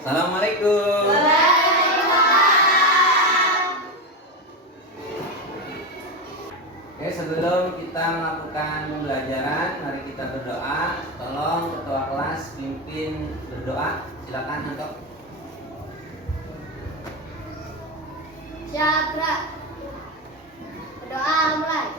Assalamualaikum. Oke, sebelum kita melakukan pembelajaran, mari kita berdoa. Tolong ketua kelas pimpin berdoa. Silakan Anto. Syabra. Berdoa mulai.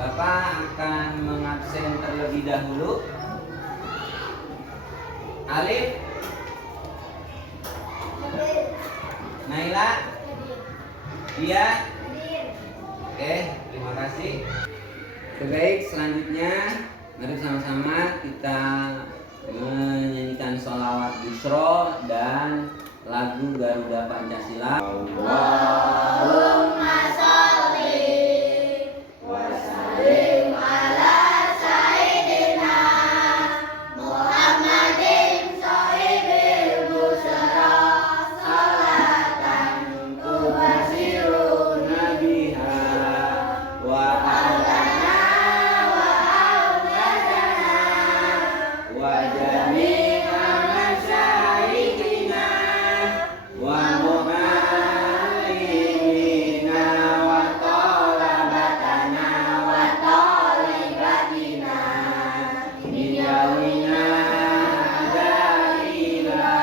Bapak akan mengabsen terlebih dahulu. Alif, Naila, Dia. Oke, terima kasih. Baik, selanjutnya mari sama-sama kita menyanyikan sholawat Bushro dan lagu Garuda Pancasila. Allahumma sholli wa sallim ala sayyidina Muhammadin sahibil busyra salatan tubashiruna biha wa ahlana wa auladana wa jami'a masyayikhina wa mu'allimina wa talabatana wa talibatina min yawmina hadha ila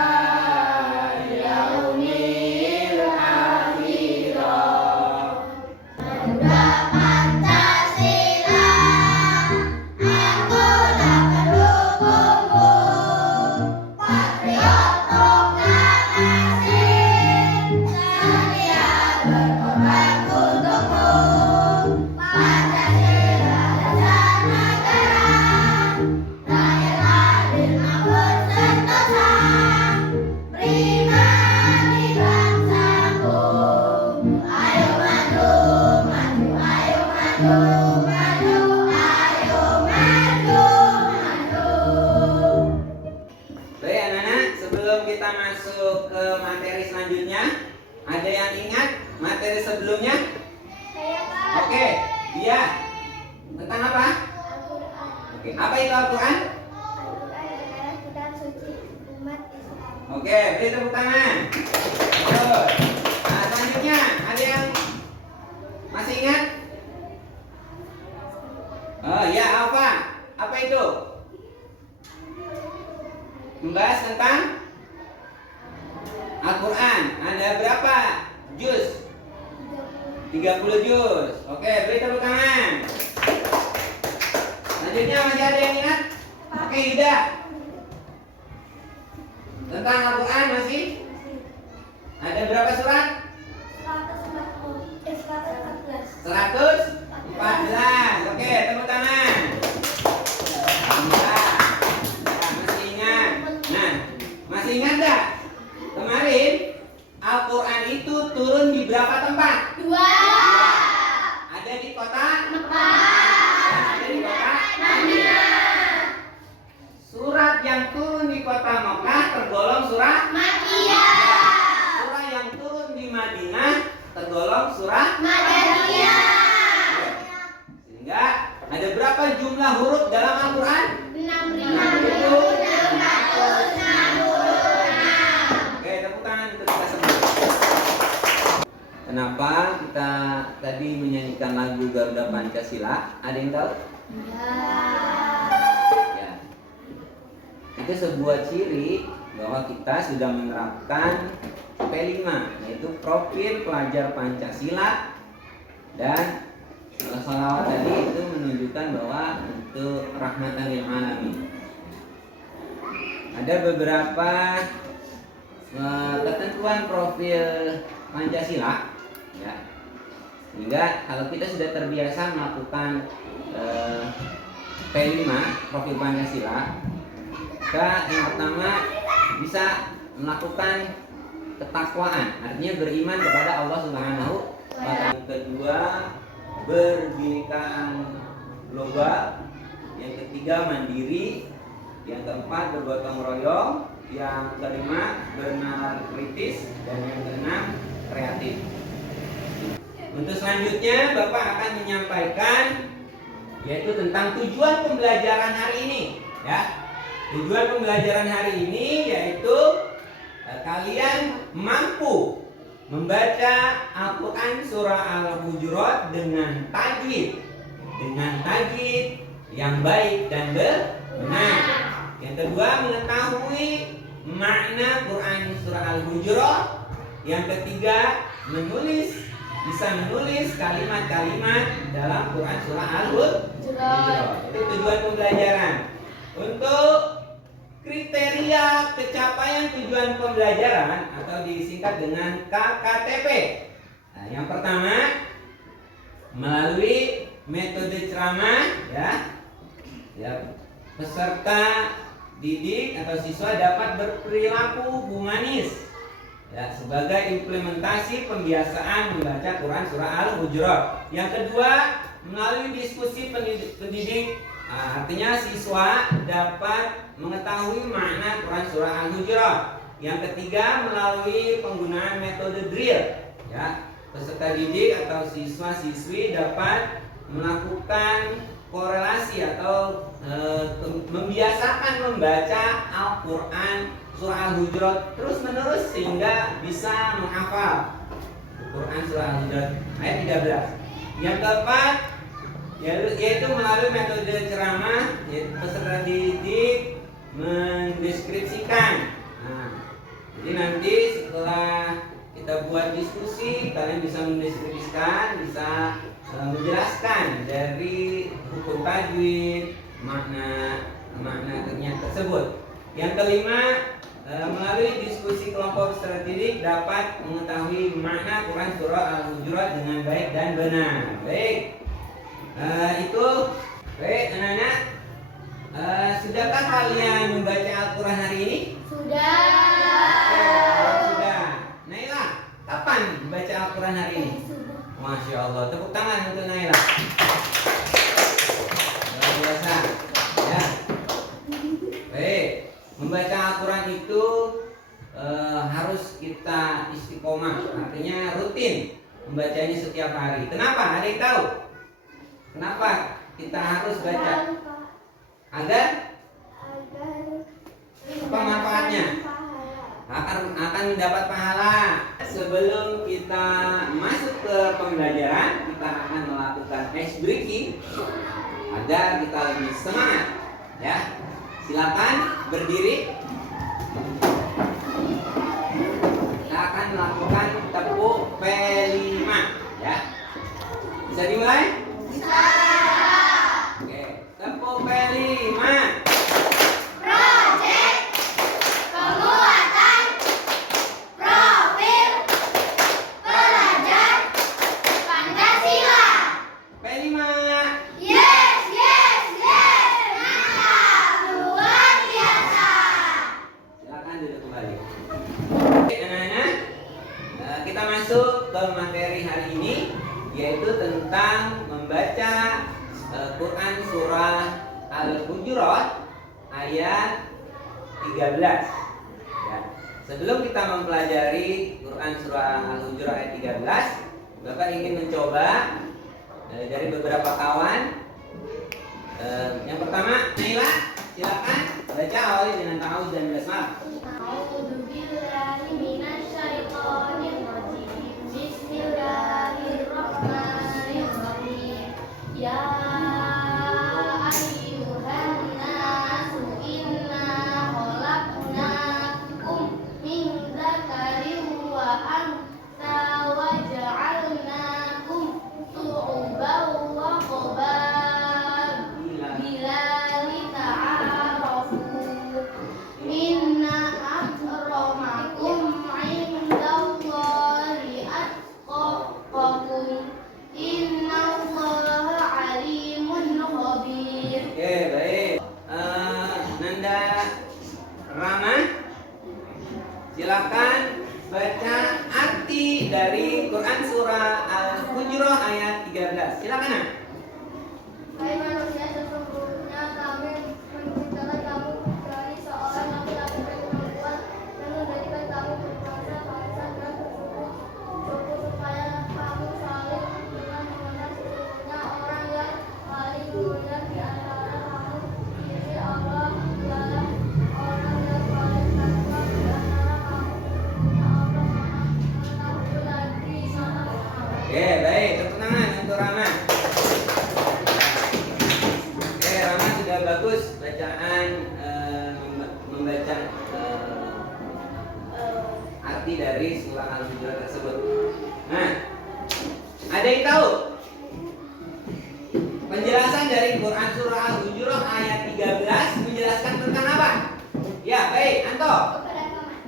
yaumil akhirah. Garuda Pancasila, akulah pendukungmu, patriot proklamasi, setia berkorban untukmu. Pancasila dasar negara, rakyat adil makmur sentosa, prima di bangsaku. Ayo maju, maju, ayo maju, maju, ayo maju, maju. Baik anak-anak, sebelum kita masuk ke materi selanjutnya, ada yang ingat materi sebelumnya? Oke, iya. Tentang apa? Al-Quran. Oke, apa itu Al-Quran? Al-Quran adalah kitab suci umat Islam. Oke, beri tepuk tangan. Terus, nah selanjutnya ada yang masih ingat? Oh ya, apa itu? Membahas tentang Al-Quran. Ada berapa juz? 30 juz. Oke, beri tepuk tangan. Selanjutnya masih ada yang ingat? Oke, Yuda. Tentang Al-Quran masih? Ada berapa surat? 114. Oke, tepuk tangan. Bisa. Ya, masih ingat. Nah, masih ingat gak? Kemarin Al-Quran itu turun di berapa tempat? 2. Ada di kota Mekah. dan ada di kota Madinah. Surat yang turun di kota Mekah tergolong surat Makkiyah. Surah yang turun di Madinah tergolong surah. Madaniyah. Sehingga ada berapa jumlah huruf dalam Al-Quran? 6.666. Oke, tepuk tangan untuk kita semua. Kenapa kita tadi menyanyikan lagu Garuda Pancasila? Ada yang tahu? Ya. Itu sebuah ciri bahwa kita sudah menerapkan P5, yaitu profil pelajar Pancasila, dan sholawat tadi itu menunjukkan bahwa untuk rahmatan lil alamin. Ada beberapa ketentuan profil Pancasila, ya, sehingga kalau kita sudah terbiasa melakukan P5 profil Pancasila, maka yang pertama bisa melakukan ketakwaan, artinya beriman kepada Allah Subhanahu wa Ta'ala. Yang kedua, berbineka global, yang ketiga mandiri, yang keempat bergotong royong, yang kelima bernalar kritis, dan yang keenam kreatif. Untuk selanjutnya Bapak akan menyampaikan yaitu tentang tujuan pembelajaran hari ini, ya. Tujuan pembelajaran hari ini yaitu kalian mampu membaca Al-Quran surah Al-Hujurat dengan tajwid yang baik dan benar. Yang kedua, mengetahui makna Quran surah Al-Hujurat. Yang ketiga, bisa menulis kalimat-kalimat dalam Quran surah Al-Hujurat. Itu tujuan pembelajaran. Untuk kriteria pencapaian tujuan pembelajaran atau disingkat dengan KKTP. Nah, yang pertama, melalui metode ceramah, ya, peserta didik atau siswa dapat berperilaku humanis, ya, sebagai implementasi pembiasaan membaca Quran surah Al-Hujurat. Yang kedua, melalui diskusi pendidik, artinya siswa dapat mengetahui makna Quran surah Al-Hujurat. Yang ketiga, melalui penggunaan metode drill, ya, peserta didik atau siswa-siswi dapat melakukan korelasi atau membiasakan membaca Al-Quran surah Al-Hujurat terus menerus sehingga bisa menghafal Quran surah Al-Hujurat ayat 13. Yang keempat yaitu melalui metode ceramah, yaitu peserta didik mendeskripsikan. Nah, jadi nanti setelah kita buat diskusi, kalian bisa mendeskripsikan, bisa menjelaskan dari hukum tajwid, makna tersebut. Yang kelima, melalui diskusi kelompok peserta didik dapat mengetahui makna Quran surah Al-Hujurat dengan baik dan benar. Baik, baik anak-anak, sudahkah kalian membaca Al-Quran hari ini? Sudah. Sudah. Naila, kapan membaca Al-Quran hari ini? Masya Allah, tepuk tangan untuk Naila. Luar biasa, ya. Baik, membaca Al-Quran itu harus kita istiqomah, artinya rutin membacanya setiap hari. Kenapa? Ada yang tahu? Kenapa kita harus baca? Agar apa manfaatnya? Akan mendapat pahala. Sebelum kita masuk ke pembelajaran, kita akan melakukan ice breaking agar kita lebih semangat, ya. Silakan berdiri. Kita akan melakukan tepuk P5, ya. Bisa dimulai? Bisa. Oke, tepuk P5. Tentang membaca Quran surah Al-Hujurat ayat 13, ya. Sebelum kita mempelajari Quran surah Al-Hujurat ayat 13, Bapak ingin mencoba dari beberapa kawan. Yang pertama, Naila, silakan baca awali dengan ta'awudz dan basmalah. A'udzubillahi minasyaitonir rajim. Bismillahirrahmanirrahim. Ya ayyuhan nasu inna khalaqnakum min dzakarin wa untha wa ja'alnakum syu'uban wa qabaila lita'arafu. Inna akramakum 'indallahi atqakum. Innallaha 'alimun khabir. Oke, baik. Nanda Rama, silakan baca arti dari Quran surah Al-Hujurat Al-Hujurah ayat 13. Silakan, Nak. Hai manusia, sesungguhnya kami menciptakan kamu dari seorang laki-laki dan perempuan dan menjadikan kamu berbangsa-bangsa dan suku supaya kamu saling dengan mengenal. Sesungguhnya orang yang paling mulia di antara kamu di sisi Allah ialah orang yang paling takwa di antara kamu. Sesungguhnya Allah Maha Mengetahui lagi Maha Pengetahui. Oke, baik. Tepuk tangan untuk Rama. Oke, Rama sudah bagus bacaan membaca arti dari surah Al-Hujurat tersebut. Nah, ada yang tahu penjelasan dari Quran surah Al-Hujurat ayat 13 menjelaskan tentang apa? Ya, baik, Anto.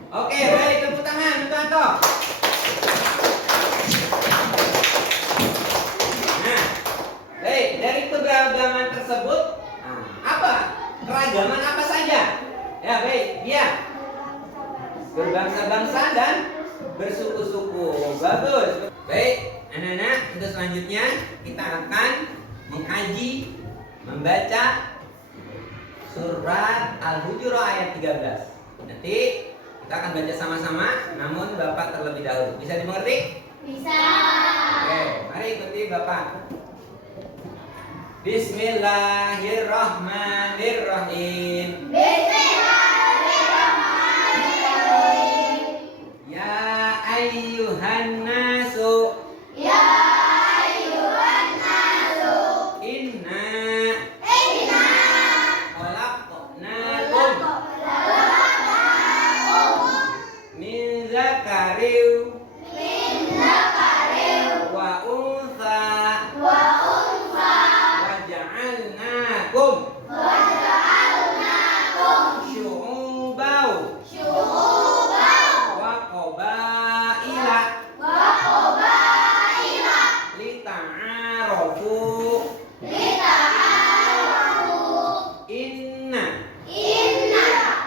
Oke, baik, tepuk tangan untuk Anto. Nah, baik, dari keberagaman tersebut, apa? Keragaman apa saja? Ya, baik, dia berbangsa-bangsa dan bersuku-suku. Bagus. Baik, anak-anak, untuk selanjutnya kita akan mengkaji, membaca surat Al-Hujurat ayat 13. Nanti kita akan baca sama-sama, namun Bapak terlebih dahulu. Bisa dimengerti? Bisa. Oke, mari ikuti Bapak. Bismillahirrahmanirrahim. Bismillahirrahmanirrahim. Ya ayyuhan nasu. Ya ayyuhan nasu. Inna khalaqnakum min zakarin wa untha wa ja'alnakum syu'uban wa qabaila lita'arafu. Inna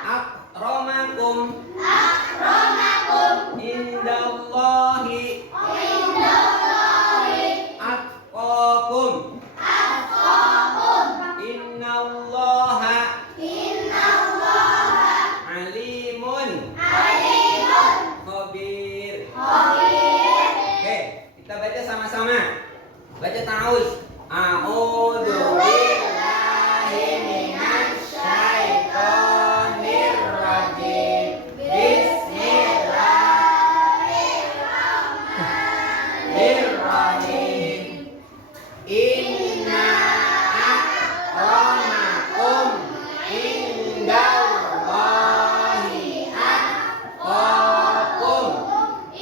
akramakum indallahi atqakum. Innallaha alimun khabir. Oke, kita baca sama-sama. Baca ta'awudz. A'udzu billahi minasy syaithanir rajim. Bismillahirrahmanirrahim. Inna akramakum indallahi atqakum.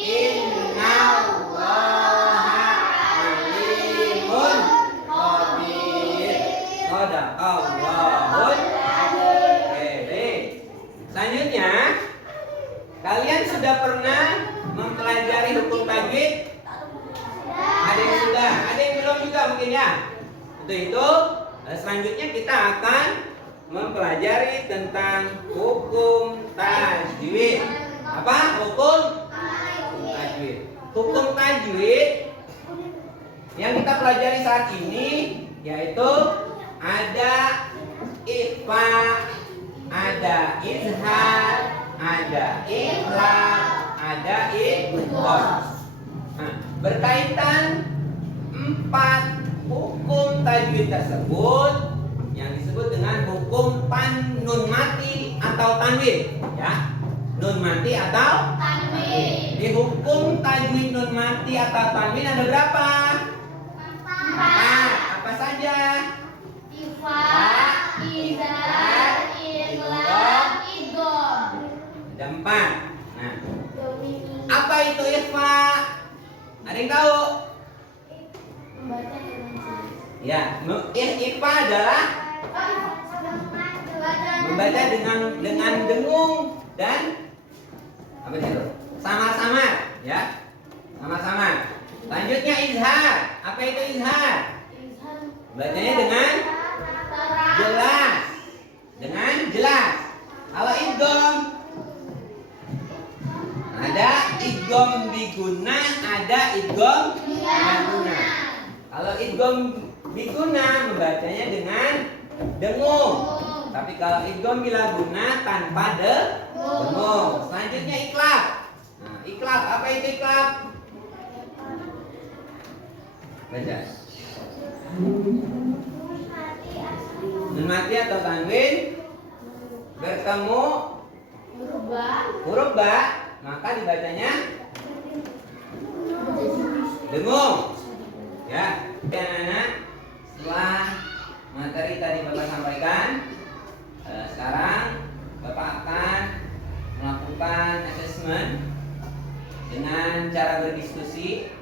Innallaha alimun khabir. Shadaqallahul adzim. Selanjutnya, kalian sudah pernah mempelajari hukum tajwid? Ada yang sudah, ada yang belum juga mungkin ya. Untuk itu, selanjutnya kita akan mempelajari tentang hukum tajwid. Apa? Hukum tajwid. Hukum tajwid yang kita pelajari saat ini yaitu ada ikhfa, ada izhar, ada ikhlas, ada idgham. Nah, berkaitan 4 hukum tajwid tersebut yang disebut dengan hukum nun mati atau tanwin, ya. Nun mati atau tanwin. Di hukum tajwid nun mati atau tanwin ada berapa? 4. Apa saja? Ikhfa, izhar, ikhlas, idgham. Ada 4. Nah, apa itu ikhfa? Ada yang tahu? Membaca dengan jelas. Ya, ikhfa adalah membaca dengan dengung dan apa itu? Samar-samar, ya. Samar-samar. Selanjutnya izhar. Apa itu izhar? Bacanya dengan jelas. Dengan jelas. Kalau idgham ada idgham biguna, ada idgham biguna. Kalau idgham biguna membacanya dengan dengung. Tapi kalau idgham bilaguna tanpa dengung. Selanjutnya iklab. Nah, iklab, apa itu iklab? Baca. Nun mati atau tanwin bertemu huruf ba, maka dibacanya dengung. Ya, anak-anak, setelah materi tadi Bapak sampaikan, sekarang Bapak akan melakukan assessment dengan cara berdiskusi.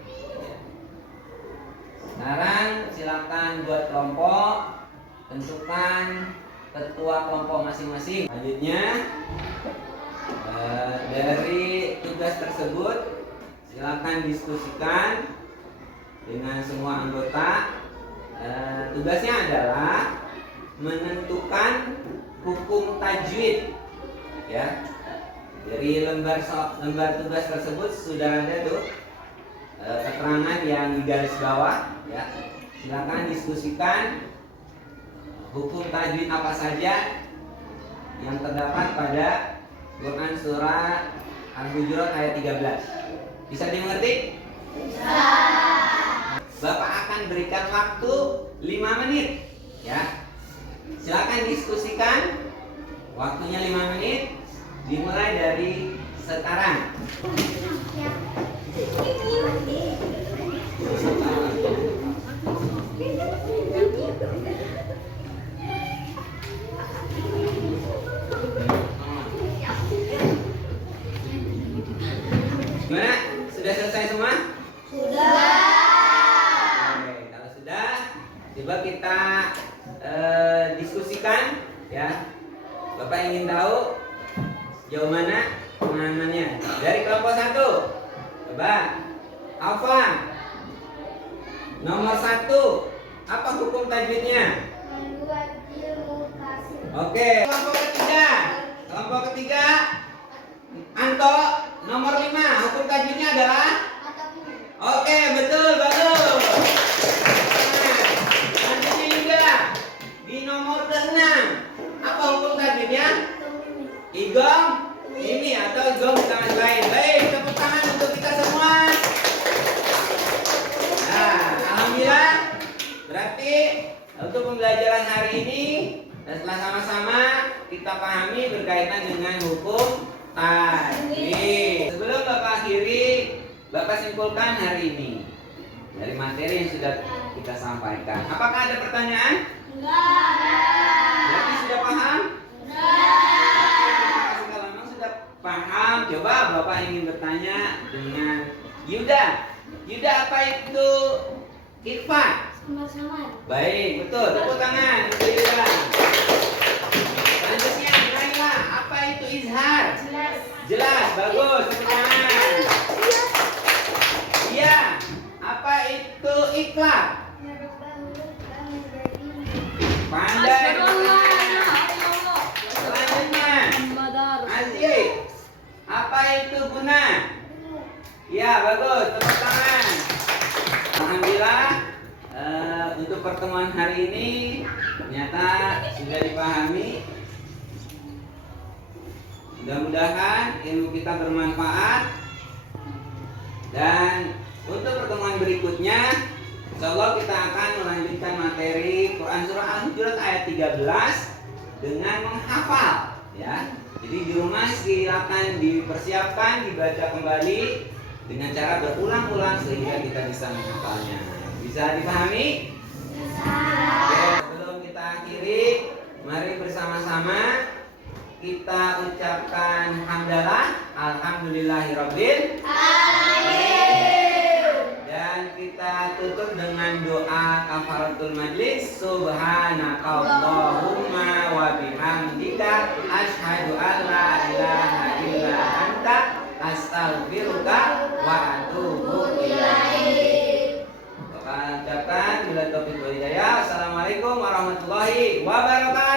Sekarang silakan buat kelompok, tentukan ketua kelompok masing-masing. Selanjutnya dari tugas tersebut silakan diskusikan dengan semua anggota. Tugasnya adalah menentukan hukum tajwid. Ya, dari lembar tugas tersebut sudah ada tuh keterangan yang di garis bawah. Ya, silakan diskusikan hukum tajwid apa saja yang terdapat pada Quran surah Al-Hujurat ayat 13. Bisa dimengerti? Bisa. Bapak akan berikan waktu 5 menit. Ya, silakan diskusikan. Waktunya 5 menit. Dimulai dari sekarang. Gimana? Sudah selesai semua? Sudah. Oke, kalau sudah, coba kita diskusikan. Ya, Bapak ingin tahu jauh mana pemahamannya? Dari kelompok 1, coba Alfa. Nomor 1, apa hukum tajwidnya? Oke, kelompok ketiga Anto, nomor 5, hukum tajwidnya adalah? Oke, betul, bagus. Selanjutnya juga di nomor ke-6, apa hukum tajwidnya? Idgham ini atau idgham di tangan lain. Baik, tepuk tangan untuk kita semua. Nah, alhamdulillah, berarti untuk pembelajaran hari ini setelah sama-sama kita pahami berkaitan dengan hukum tajwid. Sebelum Bapak akhiri, Bapak simpulkan hari ini dari materi yang sudah kita sampaikan. Apakah ada pertanyaan? Enggak. Berarti sudah paham? Enggak. Kalau memang sudah paham, coba Bapak ingin bertanya dengan Yuda. Yuda, apa itu ikhfa? Baik, betul. Tepuk tangan untuk Yuda. Selanjutnya Naila, apa itu izhar? Jelas, bagus. Tepuk tangan. Iya, apa itu iklab? Pandai. Selanjutnya Aziz, apa itu guna? Ya, bagus. Tepuk tangan. Alhamdulillah, untuk pertemuan hari ini ternyata sudah dipahami. Mudah-mudahan ilmu kita bermanfaat. Dan untuk pertemuan berikutnya, insyaallah kita akan melanjutkan materi Quran surah Al-Hujurat ayat 13 dengan menghafal. Ya, jadi di rumah silakan dipersiapkan, dibaca kembali dengan cara berulang-ulang sehingga kita bisa menghafalnya. Bisa dipahami? Bisa. Oke, sebelum kita akhiri, mari bersama-sama kita ucapkan hamdalah, alhamdulillahirabbil alamin. Dan kita tutup dengan doa kafaratul majlis. Subhanakallahumma wa bihamdika asyhadu an la ilaha illa anta astaghfiruka wa atubu ilaik. Bapak ucapkan bila taufik wal hidayah. Assalamualaikum warahmatullahi wabarakatuh.